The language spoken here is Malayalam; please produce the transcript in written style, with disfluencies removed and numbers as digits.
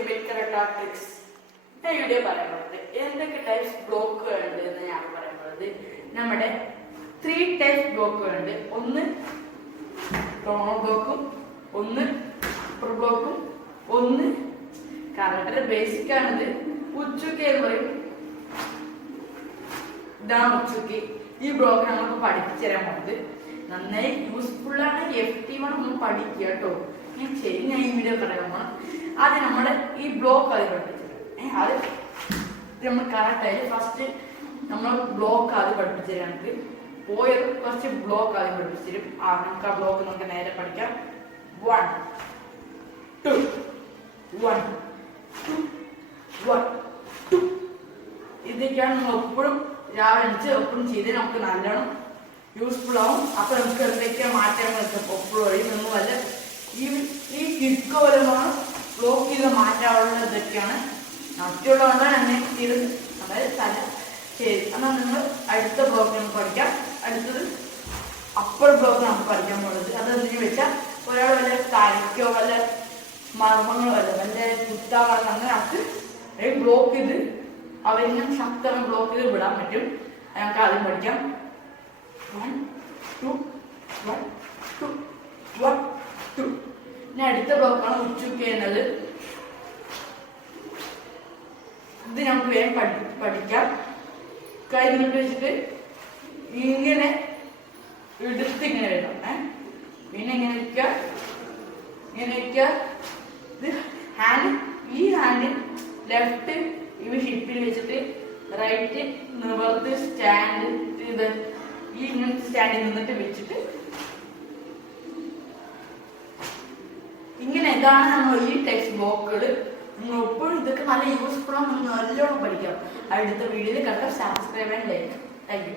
Ultimate karate tricks. ഞാൻ ഇവിടെ പറയുന്നത് എന്തൊക്കെ ടൈപ്സ് ബ്ലോക്കുകളുണ്ട് എന്ന് ഞാൻ പറയുന്നത്. നമ്മുടെ 3 ടൈപ്സ് ബ്ലോക്കുകളുണ്ട്. ഒന്ന് ടോണോ ബ്ലോക്കും, ഒന്ന് അപ്പർ ബ്ലോക്കും, ഒന്ന് കരാട്ടയുടെ ബേസിക് ആണിത്. ഉച്ചുക്കി എന്ന് പറയും. ഇതാണ് ഉച്ചുക്കി. ഈ ബ്ലോക്ക് നമുക്ക് പഠിപ്പിച്ചു തരാൻ പോകുന്നത് നന്നായി യൂസ്ഫുൾ ആണ്. FT1 നമ്മൾ പഠിക്കുക കേട്ടോ. ശരി, ഞാൻ ഈ വീഡിയോ പറയാൻ പോകണം. ആദ്യം നമ്മുടെ ഈ ബ്ലോക്ക് അത് പഠിപ്പിച്ചു അത് നമ്മൾ കറക്റ്റായിട്ട് ഫസ്റ്റ് നമ്മൾ ബ്ലോക്ക് ആദ്യം പഠിപ്പിച്ചു തരാൻ പോയത് കുറച്ച് ബ്ലോക്ക് ആദ്യം പഠിപ്പിച്ചു തരും. നമുക്ക് ആ ബ്ലോക്ക് നമുക്ക് നേരെ പഠിക്കാം. 1 2 1 2 1 2. ഇതൊക്കെയാണ് നമ്മൾ എപ്പോഴും രാവിലെ എണിച്ച് എപ്പോഴും ചെയ്ത് നമുക്ക് നല്ലോണം യൂസ്ഫുൾ ആവും. അപ്പൊ നമുക്ക് എന്തൊക്കെ മാറ്റങ്ങൾ എപ്പോഴും വഴി നമ്മൾ വല്ല ഈ കിക്കോലമാണ് ബ്ലോക്ക് ചെയ്ത് മാറ്റാനുള്ള ഇതൊക്കെയാണ്. മറ്റുള്ളതുകൊണ്ടാണ് അങ്ങനെ ചെയ്തത്. അതായത് തല ശരി. എന്നാൽ നിങ്ങൾ അടുത്ത ബ്ലോക്ക് നമുക്ക് പഠിക്കാം. അടുത്തത് അപ്പർ ബ്ലോക്ക് നമുക്ക് പഠിക്കാൻ പോകുന്നത്. അതെന്തിനു വെച്ചാൽ ഒരാൾ വല്ല തലയ്ക്കോ വല്ല മർമ്മങ്ങളോ വല്ല വല്ല കുത്താവാണ് അങ്ങനെ നമുക്ക് ബ്ലോക്ക് ചെയ്ത് അവരിങ്ങനെ ശക്തമായി ബ്ലോക്ക് ചെയ്ത് വിടാൻ പറ്റും. ഞങ്ങൾക്ക് ആദ്യം പഠിക്കാം. 1 2 1 2 1 2. ഇനി അടുത്ത ബ്ലോക്കാണ് ഉച്ചുക്കി എന്നത്. ഇത് നമുക്ക് വേഗം പഠിക്കാം. കൈ മുന്നിട്ട് വെച്ചിട്ട് ഇങ്ങനെ എടുത്ത് ഇങ്ങനെ വരണം. പിന്നെ ഇങ്ങനെ വെക്കുക, ഇങ്ങനെ വെക്കുക. ഇത് ഹാൻഡ്, ഈ ഹാൻഡ് ലെഫ്റ്റ് ഇവ ഹിപ്പിൽ വെച്ചിട്ട് റൈറ്റ് നിവർത്ത് സ്റ്റാൻഡ് ഇത് ഈ ഇങ്ങനത്തെ സ്റ്റാൻഡിൽ നിന്നിട്ട് വെച്ചിട്ട് ഇങ്ങനെ. ഇതാണ് നമ്മൾ ഈ ടെക്സ്റ്റ് ബ്ലോക്കുകൾ. നിങ്ങൾ എപ്പോഴും ഇതൊക്കെ നല്ല യൂസ്ഫുൾ ആണ്. നല്ലോണം പഠിക്കാം. അടുത്ത വീഡിയോയിൽ കണ്ട subscribe and like. Thank you.